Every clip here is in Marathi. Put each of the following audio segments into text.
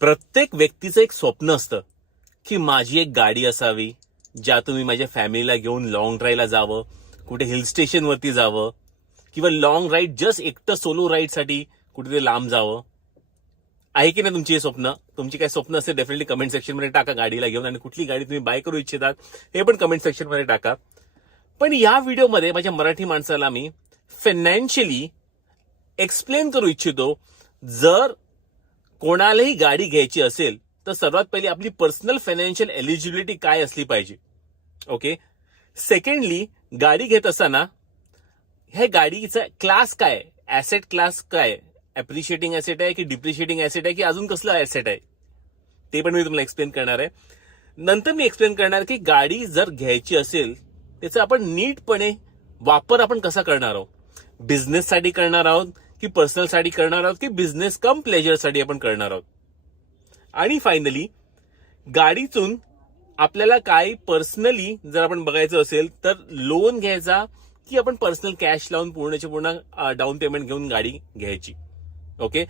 प्रत्येक व्यक्तीचं एक स्वप्न असतं की माझी एक गाडी असावी ज्यातून मी माझ्या फॅमिलीला घेऊन लॉंग ड्राईव्हला जावं कुठे हिल स्टेशनवरती जावं किंवा लॉंग राईड जस्ट एकटं सोलो राईडसाठी कुठेतरी लांब जावं. आहे की नाही तुमची हे स्वप्न? तुमची काय स्वप्न असते डेफिनेटली कमेंट सेक्शनमध्ये टाका गाडीला घेऊन आणि कुठली गाडी तुम्ही बाय करू इच्छितात हे पण कमेंट सेक्शनमध्ये टाका. पण या व्हिडिओमध्ये माझ्या मराठी माणसाला मी फायनान्शियली एक्सप्लेन करू इच्छितो जर कोणालाही गाडी घ्यायची असेल तर सर्वात पहिली आपली पर्सनल फायनान्शियल एलिजिबिलिटी काय असली पाहिजे? ओके सेकंडली गाडी घेत असताना ह्या गाडीचा क्लास काय? ऍसेट क्लास काय? ॲप्रिशिएटिंग ऍसेट आहे की डिप्रिशिएटिंग ऍसेट आहे की अजून कसलं ऍसेट आहे? ते पण मी तुम्हाला एक्सप्लेन करणार आहे. नंतर मी एक्सप्लेन करणार की गाडी जर घ्यायची असेल त्याचा आपण नीटपणे वापर आपण कसा करणार आहोत? बिझनेससाठी करणार आहोत की पर्सनलसाठी करणार आहोत की बिझनेस कम प्लेजरसाठी आपण करणार आहोत? आणि फायनली गाडीतून आपल्याला काय पर्सनली जर आपण बघायचं असेल तर लोन घ्यायचा की आपण पर्सनल कॅश लावून पूर्णची पूर्ण डाऊन पेमेंट घेऊन गाडी घ्यायची. ओके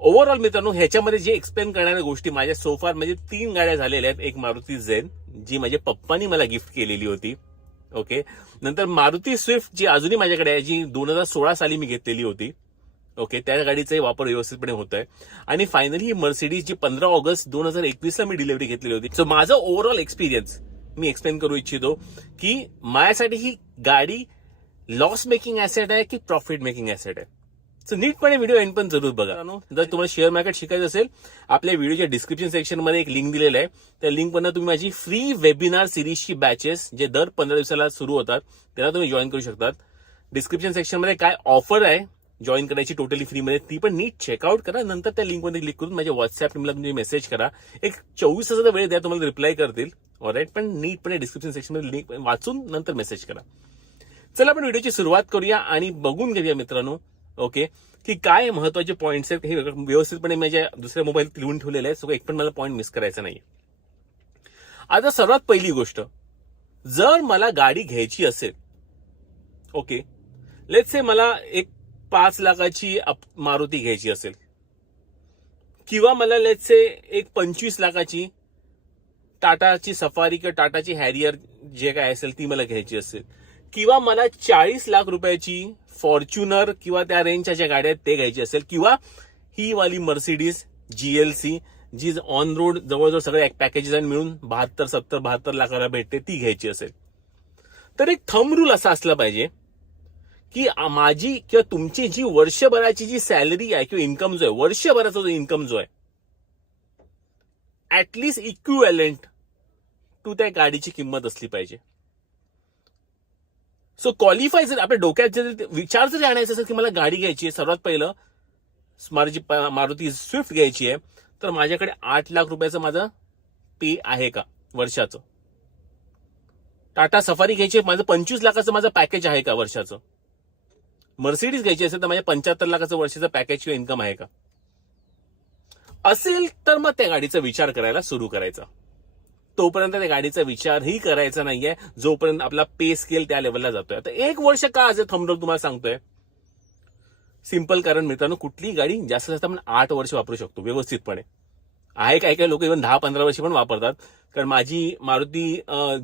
ओव्हरऑल मित्रांनो ह्याच्यामध्ये जे एक्सप्लेन करणाऱ्या गोष्टी माझ्या सोफार म्हणजे तीन गाड्या झालेल्या आहेत. एक मारुती झेन जी माझ्या पप्पानी मला गिफ्ट केलेली होती. ओके नंतर मारुती स्विफ्ट जी अजूनही माझ्याकडे आहे जी दोन हजार सोळा साली मी घेतलेली होती. ओके त्या गाडीचाही वापर व्यवस्थितपणे होत आहे आणि फायनली ही मर्सिडीज जी पंधरा ऑगस्ट दोन हजार एकवीसला मी डिलिव्हरी घेतलेली होती. सो माझं ओव्हरऑल एक्सपिरियन्स मी एक्सप्लेन करू इच्छितो की माझ्यासाठी ही गाडी लॉस मेकिंग ऍसेट आहे की प्रॉफिट मेकिंग ऍसेट आहे? सो नीटपणे व्हिडिओ एंड पण जरूर बघा. जर तुम्हाला शेअर मार्केट शिकायचं असेल आपल्या व्हिडिओच्या डिस्क्रिप्शन सेक्शनमध्ये एक लिंक दिलेलं आहे. त्या लिंकमधनं तुम्ही माझी फ्री वेबिनार सिरीजची बॅचेस जे दर पंधरा दिवसाला सुरू होतात त्याला तुम्ही जॉईन करू शकतात. डिस्क्रिप्शन सेक्शनमध्ये काय ऑफर आहे जॉईन करायची टोटली फ्रीमध्ये ती पण नीट चेकआउट करा नंतर त्या लिंकमध्ये क्लिक करून माझ्या व्हॉट्सअप टीमला तुम्ही मेसेज करा. एक चोवीस तासाचा वेळ द्या तुम्हाला रिप्लाय करतील. ऑलराईट पण नीटपणे डिस्क्रिप्शन सेक्शनमध्ये लिंक वाचून नंतर मेसेज करा. चला आपण व्हिडिओची सुरुवात करूया आणि बघून घेऊया मित्रांनो. ओके की काय महत्त्वाचे पॉईंट्स आहेत हे व्यवस्थितपणे माझ्या दुसऱ्या मोबाईल लिहून ठेवलेले आहे सो एक पण मला पॉईंट मिस करायचा नाही आता सर्वात पहिली गोष्ट जर मला गाडी घ्यायची असेल ओके लेट से मला एक पाच लाखाची अप- मारुती घ्यायची असेल. किंवा मला लेट से एक पंचवीस लाखाची टाटाची सफारी किंवा टाटाची हॅरियर जे काय असेल ती मला घ्यायची असेल. किंवा मला चाळीस लाख रुपयाची फॉर्च्युनर किंवा त्या रेंजच्या ज्या गाड्या आहेत ते घ्यायची असेल. किंवा ही वाली मर्सिडीज जीएलसी जी ऑन रोड जवळजवळ सगळे पॅकेजेस मिळून बहात्तर सत्तर बहात्तर लाखाला भेटते ती घ्यायची असेल. तर एक थंब रूल असा असला पाहिजे. की माझी किंवा तुमची जी वर्षभराची जी सॅलरी आहे किंवा इन्कम जो आहे वर्षभराचा जो इन्कम जो आहे ऍटलिस्ट इक्विवॅलंट टू त्या गाडीची किंमत असली पाहिजे. सो क्वालिफाय जर आपल्या डोक्यात जर विचार जर आणायचा असेल की मला गाडी घ्यायची आहे सर्वात पहिलं माझी मारुती स्विफ्ट घ्यायची आहे तर माझ्याकडे आठ लाख रुपयाचं माझं पे आहे का वर्षाचं? टाटा सफारी घ्यायची माझं पंचवीस लाखाचं माझं पॅकेज आहे का वर्षाचं? मर्सिडीज घ्यायची असेल तर माझ्या पंच्याहत्तर लाखाचं वर्षाचं पॅकेज किंवा इन्कम आहे का? असेल तर मग त्या गाडीचा विचार करायला सुरू करायचा. तोपर्यंत त्या गाडीचा विचारही करायचा नाहीये जोपर्यंत आपला पे स्केल त्या लेवलला जातोय. आता एक वर्ष का आज थंबरोल तुम्हाला सांगतोय? सिंपल कारण मित्रांनो कुठलीही गाडी जास्त जास्त आपण आठ वर्ष वापरू शकतो व्यवस्थितपणे. आहे काही काही लोक इव्हन दहा पंधरा वर्ष पण वापरतात. कारण माझी मारुती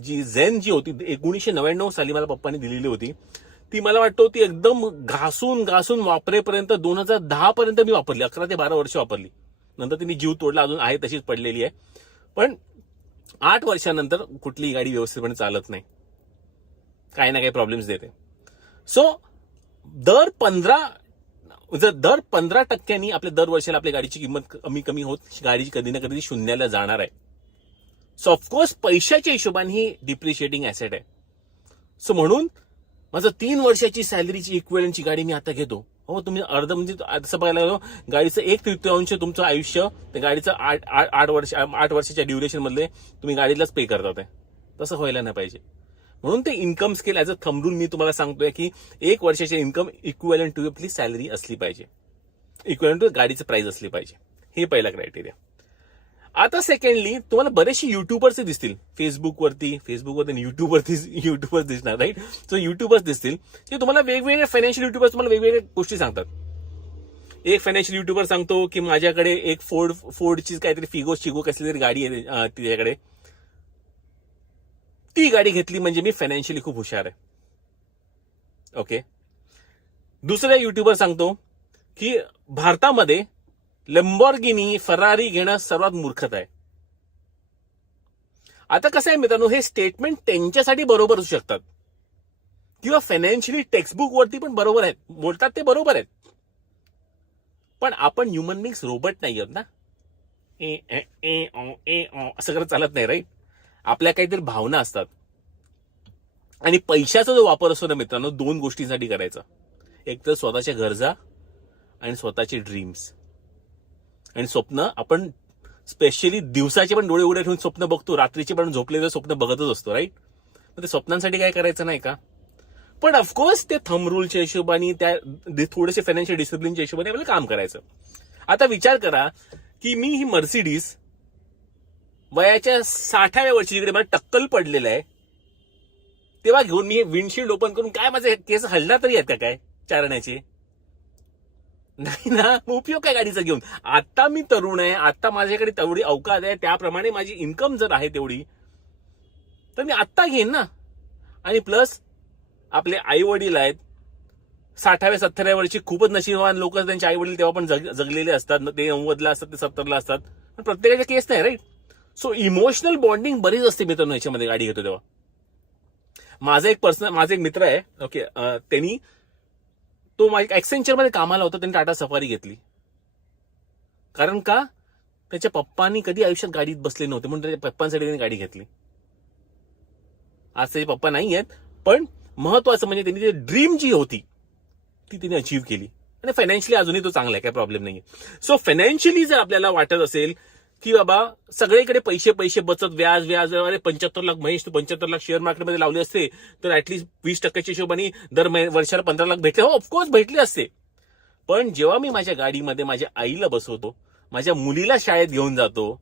जी झेन जी होती एकोणीसशे नव्याण्णव साली मला पप्पांनी दिलेली होती. ती मला वाटतं ती एकदम घासून घासून वापरेपर्यंत दोन हजार दहा पर्यंत मी वापरली अकरा ते बारा वर्ष वापरली. नंतर तिने जीव तोडला अजून आहे तशीच पडलेली आहे. पण आठ वर्षानंतर कुठलीही गाडी व्यवस्थितपणे चालत नाही. काही ना काही प्रॉब्लेम्स देते. सो दर पंधरा जर दर पंधरा टक्क्यांनी आपल्या दर वर्षाला आपल्या गाडीची किंमत कमी कमी होत गाडीची कधी ना कधी शून्याला जाणार आहे. सो ऑफकोर्स पैशाच्या हिशोबाने ही डिप्रिशिएटिंग ऍसेट आहे. सो म्हणून माझं तीन वर्षाची सॅलरीची इक्वेलंटची गाडी मी आता घेतो. हो तुम्ही अर्ध म्हणजे असं बघायला गेलो गाडीचं एक तृतीयांश तुमचं आयुष्य त्या गाडीचं आठ आठ आठ वर्ष आठ वर्षाच्या ड्युरेशन मधले तुम्ही गाडीलाच पे करता ते. तसं व्हायला नाही पाहिजे. म्हणून ते इन्कम स्केल ऍज अ थंबरून मी तुम्हाला सांगतोय की एक वर्षाचे इन्कम इक्वेलंट टू आपली सॅलरी असली पाहिजे. इक्वेलंट टू गाडीचं प्राइस असली पाहिजे. हे पहिला क्रायटेरिया आता सेकंडली तुम्हाला बरेचसे युट्यूबर्स दिसतील. फेसबुकवरती फेसबुकवरती युट्यूबवरती युट्यूबर्स दिसणार राईट सो युट्यूबर्स दिसतील. ते तुम्हाला वेगवेगळे फायनान्शियल युट्यूबर्स तुम्हाला वेगवेगळ्या गोष्टी सांगतात. एक फायनान्शियल युट्यूबर सांगतो की माझ्याकडे एक फोर्ड फोर्डची काहीतरी फिगो शिगो कसली तरी गाडी आहे तिच्याकडे. ती गाडी घेतली म्हणजे मी फायनान्शियली खूप हुशार आहे. ओके दुसरा युट्यूबर सांगतो की भारतामध्ये लंबॉर्गिनी फरारी घेणं सर्वात मूर्खता आहे. आता कसं आहे मित्रांनो हे स्टेटमेंट त्यांच्यासाठी बरोबर असू शकतात. किंवा फायनान्शियली टेक्स्टबुक वरती पण बरोबर आहेत. बोलतात ते बरोबर आहेत. पण आपण ह्युमन बिंग्स रोबोट नाही आहोत ना. ए ए ए ओ ए ऑ, असं करत चालत नाही राईट आपल्या काहीतरी भावना असतात. आणि पैशाचा जो वापर असतो ना मित्रांनो दोन गोष्टींसाठी करायचा. एक तर स्वतःच्या गरजा आणि स्वतःचे ड्रीम्स आणि स्वप्न आपण स्पेशली दिवसाचे पण डोळे उघडे ठेवून स्वप्न बघतो रात्रीचे पण झोपलेलं स्वप्न बघतच असतो राईट मग ते स्वप्नांसाठी काय करायचं नाही का? पण ऑफकोर्स ते थम रूलच्या हिशोबाने त्या थोडेसे फायनान्शियल डिसिप्लिनच्या हिशोबाने आपल्याला काम करायचं. आता विचार करा की मी ही मर्सिडीज वयाच्या साठाव्या वर्षी जिकडे मला टक्कल पडलेलं आहे तेव्हा घेऊन मी हे विंडशील्ड ओपन करून काय माझे केस हलणार तरी आहेत का काय? चारण्याचे? नाही ना. उपयोग काय गाडीचा घेऊन? आता मी तरुण आहे. आता माझ्याकडे तेवढी अवकाश आहे. त्याप्रमाणे माझी इन्कम जर आहे तेवढी तर मी आत्ता घेईन ना. आणि प्लस आपले आई वडील आहेत. साठाव्या सत्तराव्या वर्षी खूपच नशीबवान लोक त्यांचे आई वडील तेव्हा पण जग जगलेले असतात. ते नव्वदला असतात ते सत्तरला असतात. पण प्रत्येकाच्या केस नाही राईट सो इमोशनल बॉन्डिंग बरीच असते मित्रांनो याच्यामध्ये. गाडी घेतो तेव्हा. माझा एक पर्सनल माझा एक मित्र आहे. ओके त्यांनी तो माझ्या ॲक्सेंचरमध्ये कामाला होता त्यांनी टाटा सफारी घेतली. कारण का? त्याच्या पप्पांनी कधी आयुष्यात गाडीत बसले नव्हते म्हणून त्याच्या पप्पांसाठी त्यांनी गाडी घेतली. आज त्याचे पप्पा नाही आहेत पण महत्वाचं म्हणजे त्यांनी ती ड्रीम जी होती ती तिने अचीव्ह केली. आणि फायनान्शियली अजूनही तो चांगला आहे काय प्रॉब्लेम नाही सो फायनान्शियली जर आपल्याला वाटत असेल की बाबा सगळीकडे पैसे पैसे बचत व्याज व्याज अरे पंच्याहत्तर लाख महेश तू पंच्याहत्तर लाख शेअर मार्केटमध्ये लावले असते तर ऍटलीस्ट वीस टक्क्याच्या हिशोबाने दर वर्षाला पंधरा लाख भेटले. हो ऑफकोर्स भेटले असते. पण जेव्हा मी माझ्या गाडीमध्ये माझ्या आईला बसवतो माझ्या मुलीला शाळेत घेऊन जातो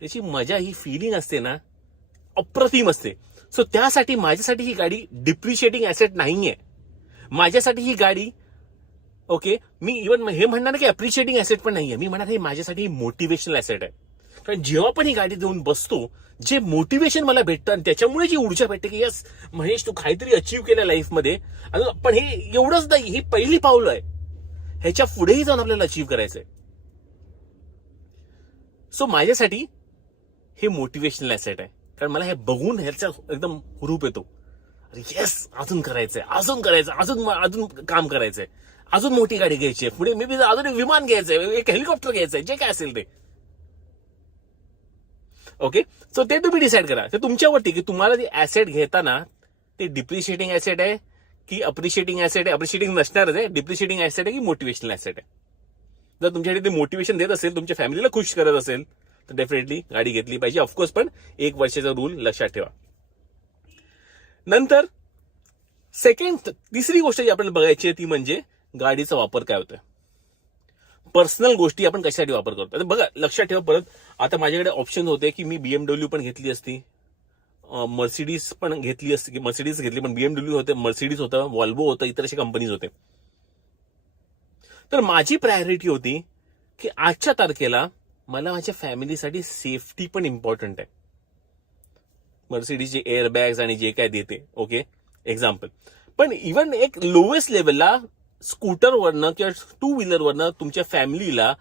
त्याची मजा ही फिलिंग असते ना अप्रतिम असते. सो त्यासाठी माझ्यासाठी ही गाडी डिप्रिशिएटिंग ऍसेट नाहीये. माझ्यासाठी ही गाडी ओके मी इव्हन हे म्हणणार की अप्रिशिएटिंग ऍसेट पण नाहीये. मी म्हणणार हे माझ्यासाठी मोटिवेशनल ऍसेट आहे. कारण जेव्हा पण ही गाडी देऊन बसतो जे मोटिवेशन मला भेटतं आणि त्याच्यामुळे जी ऊर्जा भेटते की यस महेश तू काहीतरी अचीव्ह केलं लाईफमध्ये पण हे एवढंच नाही ही पहिली पावलं आहे. ह्याच्या पुढेही जाऊन आपल्याला अचीव्ह करायचंय. सो माझ्यासाठी हे मोटिवेशनल ऍसेट आहे. कारण मला हे बघून ह्याचा एकदम रूप येतो. अरे येस अजून करायचंय अजून करायचं अजून अजून काम करायचंय. अजून मोठी गाडी घ्यायची आहे. पुढे मे बी अजून एक विमान घ्यायचंय एक हेलिकॉप्टर घ्यायचंय जे काय असेल ते. ओके सो ते तुम्ही डिसाईड करा. ते तुमच्यावरती की तुम्हाला ते ऍसेट घेताना ते डिप्रिशिएटिंग ऍसेट आहे की अप्रिशिएटिंग ऍसेट आहे? अप्रिशिएटिंग नसणारच आहे. डिप्रिशिएटिंग ऍसेट आहे की मोटिवेशनल ऍसेट आहे? जर तुमच्याकडे ते मोटिवेशन देत असेल तुमच्या फॅमिलीला खुश करत असेल तर डेफिनेटली गाडी घेतली पाहिजे. ऑफकोर्स पण एक वर्षाचा रूल लक्षात ठेवा. नंतर सेकंड तिसरी गोष्ट जी आपल्याला बघायची आहे ती म्हणजे गाडीचा वापर काय होतोय? पर्सनल गोष्टी आपण कशासाठी वापर करतो आता बघा लक्षात ठेवा परत. आता माझ्याकडे ऑप्शन होते की मी बीएमडब्ल्यू पण घेतली असती. मर्सिडीज पण घेतली असती. मर्सिडीज घेतली पण बीएमडब्ल्यू होते मर्सिडीज होतं वॉल्वो होतं इतर असे कंपनीज होते. तर माझी प्रायोरिटी होती की आजच्या तारखेला मला माझ्या फॅमिलीसाठी सेफ्टी पण इम्पॉर्टंट आहे. मर्सिडीजचे एअर बॅग्स आणि जे काय देते ओके एक्झाम्पल पण इव्हन एक लोएस्ट लेवलला स्कूटरवरनं किंवा टू व्हीलरवरनं तुमच्या फॅमिलीला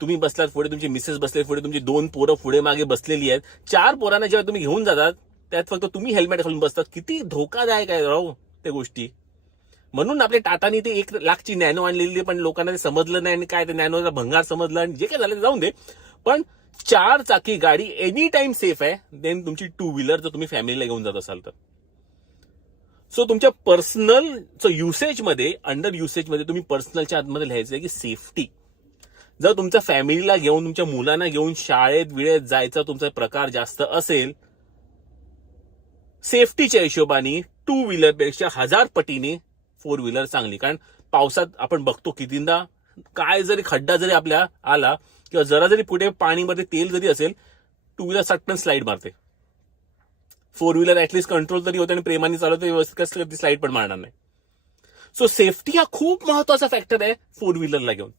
तुम्ही बसलात पुढे तुमची मिसेस बसले पुढे तुमची दोन पोरं पुढे मागे बसलेली आहेत. चार पोरांना जेव्हा तुम्ही घेऊन जातात त्यात फक्त तुम्ही हेल्मेट घालून बसतात. किती धोकादायक आहे राहू त्या गोष्टी. म्हणून आपल्या टाटानी ते एक लाखची नॅनो आणलेली पण लोकांना ते समजलं नाही आणि काय ते नॅनोचा भंगार समजलं आणि जे काय झालं ते जाऊन दे. पण चार चाकी गाडी एनी टाइम सेफ आहे देन तुमची टू व्हीलर जर तुम्ही फॅमिलीला घेऊन जात असाल तर. सो तुमच्या पर्सनल युसेजमध्ये अंडर युसेजमध्ये तुम्ही पर्सनलच्या आतमध्ये लिहायचं आहे की सेफ्टी जर तुमच्या फॅमिलीला घेऊन तुमच्या मुलांना घेऊन शाळेत विळेत जायचा तुमचा प्रकार जास्त असेल सेफ्टीच्या हिशोबाने टू व्हीलरपेक्षा हजार पटीने फोर व्हीलर चांगली. कारण पावसात आपण बघतो कितींदा काय जरी खड्डा जरी आपल्या आला किंवा जरा जरी पुढे पाणीमध्ये तेल जरी असेल टू व्हीलर सटकन स्लाईड मारते. Four wheeler at least control तरी होते आणि प्रेमाने चालवते व्यवस्थित कसं ती स्लाईड पण मारणार नाही. सो सेफ्टी हा खूप महत्त्वाचा फॅक्टर आहे फोर व्हीलरला घेऊन.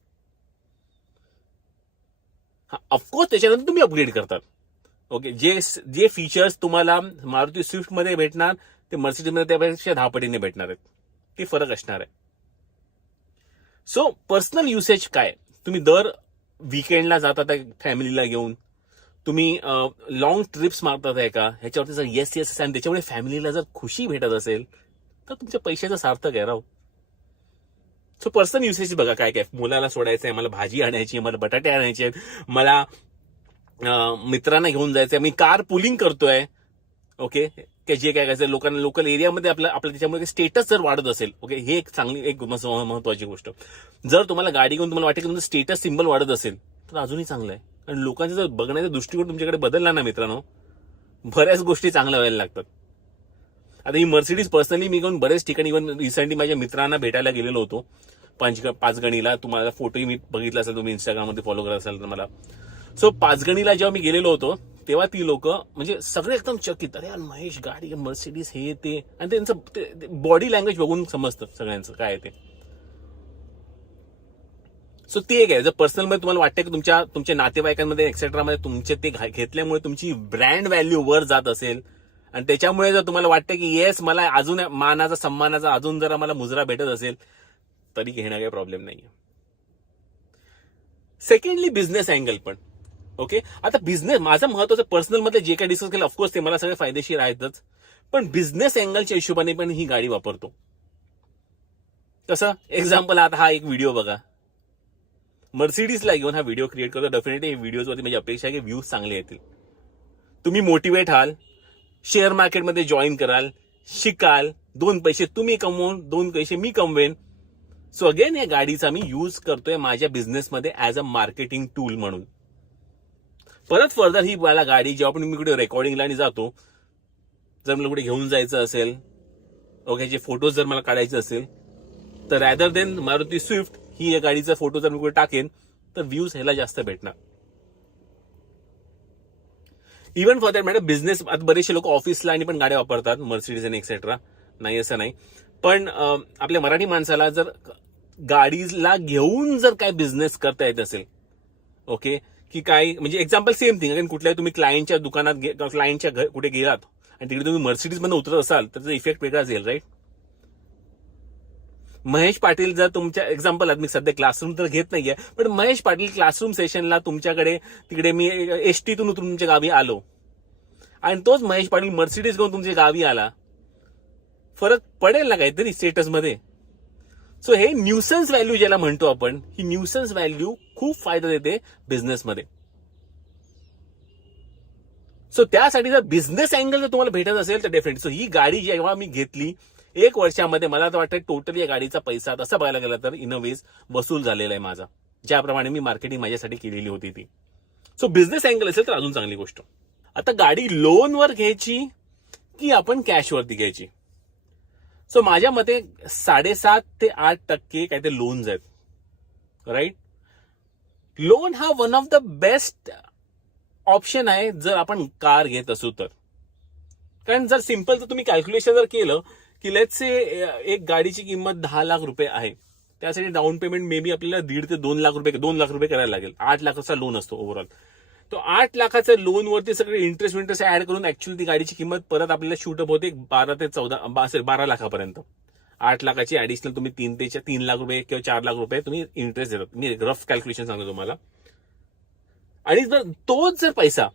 हा ऑफकोर्स त्याच्यानंतर तुम्ही अपग्रेड करतात. ओके जे जे फीचर्स तुम्हाला मारुती स्विफ्टमध्ये भेटणार ते मर्सिडीजमध्ये त्यापेक्षा धापटीने भेटणार आहेत. ते फरक असणार आहे. सो पर्सनल युसेज काय? तुम्ही दर विकेंडला त्या फॅमिलीला घेऊन. तुम्ही लॉंग ट्रिप्स मारतात आहे का? ह्याच्यावरती जर येस येस आणि त्याच्यामुळे फॅमिलीला जर खुशी भेटत असेल तर तुमच्या पैशाचं सार्थक आहे राव. सो पर्सनल युसेज बघा काय काय. मुलाला सोडायचं आहे मला भाजी आणायची आहे मला बटाटे आणायचे आहेत मला मित्रांना घेऊन जायचंय मी कार पुलिंग करतोय. ओके की जे काय करायचं लोकांना लोकल एरियामध्ये आपलं आपलं त्याच्यामुळे स्टेटस जर वाढत असेल ओके हे एक चांगली एक महत्वाची गोष्ट. जर तुम्हाला गाडी घेऊन तुम्हाला वाटेल की तुमचं स्टेटस सिम्बल वाढत असेल तर अजूनही चांगलं आहे. आणि लोकांचा जर बघण्याचा दृष्टिकोन तुमच्याकडे बदलला ना मित्रांनो बऱ्याच गोष्टी चांगल्या व्हायला लागतात. आता ही मर्सिडीज पर्सनली मी घेऊन बरेच ठिकाणी इव्हन रिसेंटली माझ्या मित्रांना भेटायला गेलेलो होतो. पाच पाचगणीला तुम्हाला फोटोही मी बघितला असेल तुम्ही इंस्टाग्राममध्ये फॉलो करत असाल तर मला. सो पाचगणीला जेव्हा मी गेलेलो होतो तेव्हा ती लोक म्हणजे सगळे एकदम चकित अरे यार महेश गाडी मर्सिडीज हे ते. आणि त्यांचं बॉडी लँग्वेज बघून समजतं सगळ्यांचं काय ते. सो ते एक आहे. जर पर्सनलमध्ये तुम्हाला वाटतं की तुमच्या तुमच्या नातेवाईकांमध्ये एक्सेट्रामध्ये तुमचे ते घेतल्यामुळे तुमची ब्रँड व्हॅल्यू वर जात असेल आणि त्याच्यामुळे जर तुम्हाला वाटतं की येस मला अजून मानाचा सन्मानाचा अजून जरा मला मुजरा भेटत असेल तरी घेणं काही प्रॉब्लेम नाहीये. सेकंडली बिझनेस अँगल पण. ओके आता बिझनेस माझं महत्वाचं पर्सनलमध्ये जे काही डिस्कस केलं ऑफकोर्स ते मला सगळे फायदेशीर आहेतच. पण बिझनेस अँगलच्या हिशोबाने पण ही गाडी वापरतो. कसं? एक्झाम्पल आता हा एक व्हिडिओ बघा. मर्सिडीजला घेऊन हा व्हिडिओ क्रिएट करतो. डेफिनेटली व्हिडिओजवरती माझी अपेक्षा आहे की व्ह्यूज चांगले येतील. तुम्ही मोटिवेट व्हाल शेअर मार्केटमध्ये जॉईन कराल शिकाल दोन पैसे तुम्ही कमवून दोन पैसे मी कमवेन. सो अगेन या गाडीचा मी यूज करतोय माझ्या बिझनेसमध्ये ॲज अ मार्केटिंग टूल म्हणून. परत फर्दर ही मला गाडी जेव्हा पण मी कुठे रेकॉर्डिंगला आणि जातो जर मला कुठे घेऊन जायचं असेल ओके ह्याचे फोटोज जर मला काढायचे असेल तर रॅदर देन मारुती स्विफ्ट ही या गाडीचा फोटो जर मी कुठे टाकेन तर व्ह्यूज ह्याला जास्त भेटणार. Even for that madam business आता बरेचसे लोक ऑफिसला आणि पण गाड्या वापरतात मर्सिडीज आणि एक्सेट्रा नाही असं नाही. पण आपल्या मराठी माणसाला जर गाडीला घेऊन जर काय बिझनेस करता येत असेल ओके की काय म्हणजे एक्झाम्पल सेम थिंग अगेन कुठल्याही तुम्ही क्लायंटच्या दुकानात क्लायंटच्या घर कुठे गेलात आणि तिकडे तुम्ही मर्सिडीजमध्ये उतरत असाल तर त्याचा इफेक्ट वेगळाच येईल राईट महेश पाटील जर तुमच्या एक्झाम्पल मी सध्या क्लासरूम तर घेत नाहीये पण महेश पाटील क्लासरूम सेशनला तुमच्याकडे तिकडे मी एसटीतून तुमच्या गावी आलो. आणि तोच महेश पाटील मर्सिडीज घेऊन तुमच्या गावी आला. फरक पडेल ना काहीतरी स्टेटसमध्ये सो हे न्यूसन्स व्हॅल्यू ज्याला म्हणतो आपण ही न्यूसन्स व्हॅल्यू खूप फायदा देते बिझनेसमध्ये सो त्यासाठी जर बिझनेस अँगल जर तुम्हाला भेटत असेल तर डेफिनेटली सो ही गाडी जेव्हा मी घेतली एक वर्षामध्ये मला तर वाटतं टोटली या गाडीचा पैसा तसा बघायला गेला तर इन अ वेज वसूल झालेला आहे माझा. ज्याप्रमाणे मी मार्केटिंग माझ्यासाठी केलेली होती ती. सो बिझनेस अँगल असेल तर अजून चांगली गोष्ट. आता गाडी लोनवर घ्यायची की आपण कॅशवरती घ्यायची? सो माझ्या मते साडेसात ते आठ टक्के काय ते लोन्स आहेत. राईट लोन हा one of the best option आहे जर आपण कार घेत असू तर. कारण जर सिंपल जर तुम्ही कॅल्क्युलेशन जर केलं की लेटसे एक गाडीची किंमत दहा लाख रुपये आहे. त्यासाठी डाऊन पेमेंट मे बी आपल्याला दीड ते दोन लाख रुपये दोन लाख रुपये करायला लागेल. आठ लाखाचा लोन असतो ओव्हरऑल तो आठ लाखाच्या लोनवरती सगळे इंटरेस्ट विंटरेस्ट ऍड करून ऍक्च्युअली ती गाडीची किंमत परत आपल्याला शूटअप होते बारा ते चौदा असेल बारा लाखापर्यंत. आठ लाखाची ऍडिशनल तुम्ही तीन ते तीन लाख रुपये किंवा चार लाख रुपये तुम्ही इंटरेस्ट देतात. मी रफ कॅल्क्युलेशन सांगतो तुम्हाला. आणि जर तोच जर पैसा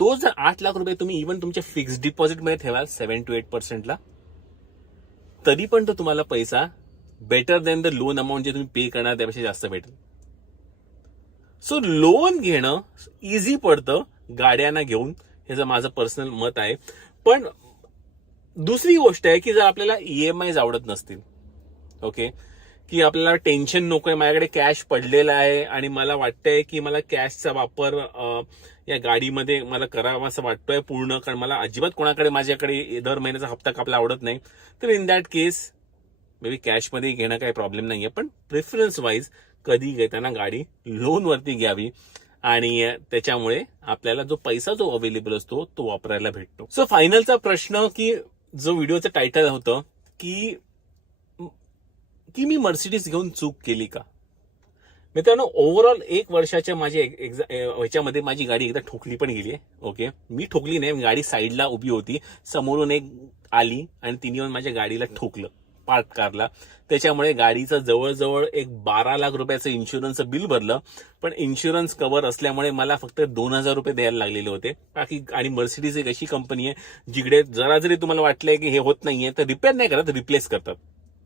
तोच जर आठ लाख रुपये तुम्ही इव्हन तुमच्या फिक्स्ड डिपॉझिटमध्ये ठेवाल सेव्हन टू एट पर्सेंटला तरी पण तो तुम्हाला पैसा better than the loan amount जे तुम्ही पे करणार त्यापेक्षा जास्त भेटेल. सो लोन घेणं इझी पडतं गाड्यांना घेऊन. हे जर माझं पर्सनल मत आहे. पण दुसरी गोष्ट आहे की जर आपल्याला ईएमआय आवडत नसतील ओके की आपल्याला टेन्शन नको आहे माझ्याकडे कॅश पडलेला आहे आणि मला वाटतंय की मला कॅशचा वापर या गाडीमध्ये मला करावा असं वाटतोय पूर्ण कारण मला अजिबात कोणाकडे माझ्याकडे दर महिन्याचा हप्ता कापला आवडत नाही. तर in that case may be कॅशमध्ये घेणं काही प्रॉब्लेम नाहीये पण प्रेफरन्स वाईज कधी घेताना गाडी लोनवरती घ्यावी आणि त्याच्यामुळे आपल्याला जो पैसा जो अवेलेबल असतो तो वापरायला भेटतो. सो फायनलचा प्रश्न की जो व्हिडिओचं टायटल होतं की की मी मर्सिडीज घेऊन चूक केली का? मित्रांनो ओव्हरऑल एक वर्षाच्या माझ्या एक्झा- ह्याच्यामध्ये माझी गाडी एकदा ठोकली पण गेली आहे ओके मी ठोकली नाही गाडी साईडला उभी होती समोरून एक आली आणि तिने येऊन माझ्या गाडीला ठोकलं पार्क कारला त्याच्यामुळे गाडीचं जवळजवळ एक बारा लाख रुपयाचं इन्शुरन्सचं बिल भरलं पण इन्शुरन्स कव्हर असल्यामुळे मला फक्त दोन हजार रुपये द्यायला लागलेले होते. बाकी आणि मर्सिडीज एक अशी कंपनी आहे जिकडे जरा जरी तुम्हाला वाटलंय की हे होत नाहीये तर रिपेअर नाही करत रिप्लेस करतात.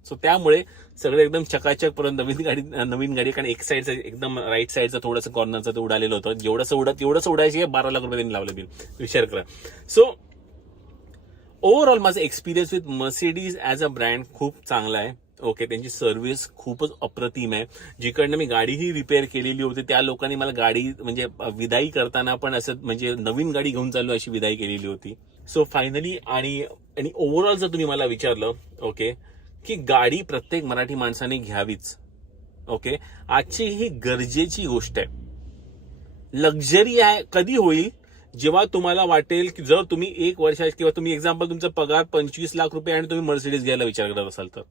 सो त्यामुळे सगळं एकदम चकाचक पर्यंत नवीन गाडी नवीन गाडी कारण एक साईडचं एकदम राईट साईडचं थोडंसं कॉर्नरचं ते उडालेलं होतं. जेवढंसं उडत एवढंच उडायची बारा लाख रुपये त्यांनी लावलं बिल. विचार करा. सो ओव्हरऑल माझा experience with Mercedes as a brand खूप चांगला आहे. ओके त्यांची सर्व्हिस खूपच अप्रतिम आहे. जिकडनं मी गाडीही रिपेअर केलेली होती त्या लोकांनी मला गाडी म्हणजे विदाई करताना पण असं म्हणजे नवीन गाडी घेऊन चाललो अशी विदाई केलेली होती. सो फायनली आणि आणि ओव्हरऑल जर तुम्ही मला विचारलं ओके की गाडी प्रत्येक मराठी माणसाने घ्यावीच. ओके आजची ही गरजेची गोष्ट आहे. लक्झरी आहे कधी होईल? जेव्हा तुम्हाला वाटेल की जर तुम्ही एक वर्षात किंवा तुम्ही एक्झाम्पल तुमचा पगार पंचवीस लाख रुपये आणि तुम्ही मर्सिडीज घ्यायला विचार करत असाल तर.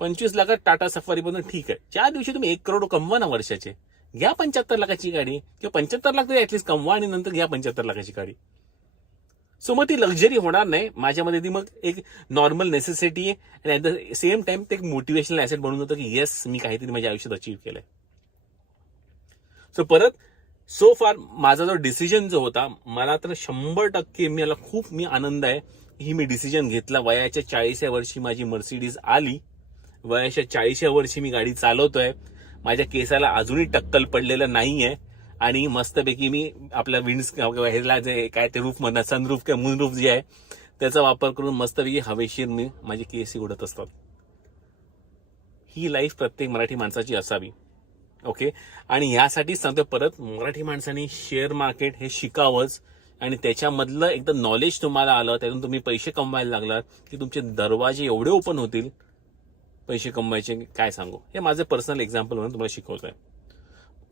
पंचवीस लाखात टाटा सफारी पण ठीक आहे. ज्या दिवशी तुम्ही एक करोड कमवा ना वर्षाचे घ्या पंच्याहत्तर लाखाची गाडी किंवा पंच्याहत्तर लाख तरी ऍटलीस्ट कमवा आणि नंतर घ्या पंच्याहत्तर लाखाची गाडी. सो मग ती लक्झरी होणार नाही. माझ्यामध्ये ती मग एक नॉर्मल नेसेसिटी आहे. आणि ॲट द सेम टाइम ते एक मोटिवेशनल ॲसेट बनून जातं की येस मी काहीतरी माझ्या आयुष्यात अचीव्ह केलंय. सो परत सो फार माझा जो डिसिजन जो होता मला तर शंभर टक्के मला खूप मी आनंद आहे ही मी डिसिजन घेतला. वयाच्या चाळीसव्या वर्षी माझी मर्सिडीज आली. वयाच्या चाळीसव्या वर्षी मी गाडी चालवतोय. माझ्या केसाला अजूनही टक्कल पडलेलं नाहीये. आणि मस्तपैकी मी आपल्या विंड्स ह्याला जे काय ते रूफ म्हणतात सनरूफ किंवा मूनरूफ जे आहे त्याचा वापर करून मस्तपैकी हवेशीर मी माझे केसी उडत असतात ही लाईफ प्रत्येक मराठी माणसाची असावी. ओके आणि यासाठी सांगतो परत मराठी माणसाने शेअर मार्केट हे शिकावंच आणि त्याच्यामधलं एकदा नॉलेज तुम्हाला आलं त्यातून तुम्ही पैसे कमवायला लागलात की तुमचे दरवाजे एवढे ओपन होतील पैसे कमवायचे काय सांगू? हे माझे पर्सनल एक्झाम्पल म्हणून तुम्हाला शिकवतोय.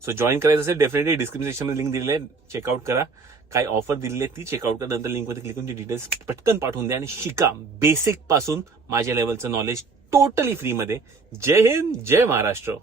सो जॉईन करायचं असेल डेफिनेटली डिस्क्रिप्शनमध्ये लिंक दिलेली आहे. चेकआउट करा. काय ऑफर दिलेली आहे ती चेकआउट करा. नंतर लिंकवरती क्लिक करून ती डिटेल्स पटकन पाठवून द्या आणि शिका. बेसिकपासून माझ्या लेवलचं नॉलेज टोटली फ्रीमध्ये जय हिंद जय महाराष्ट्र.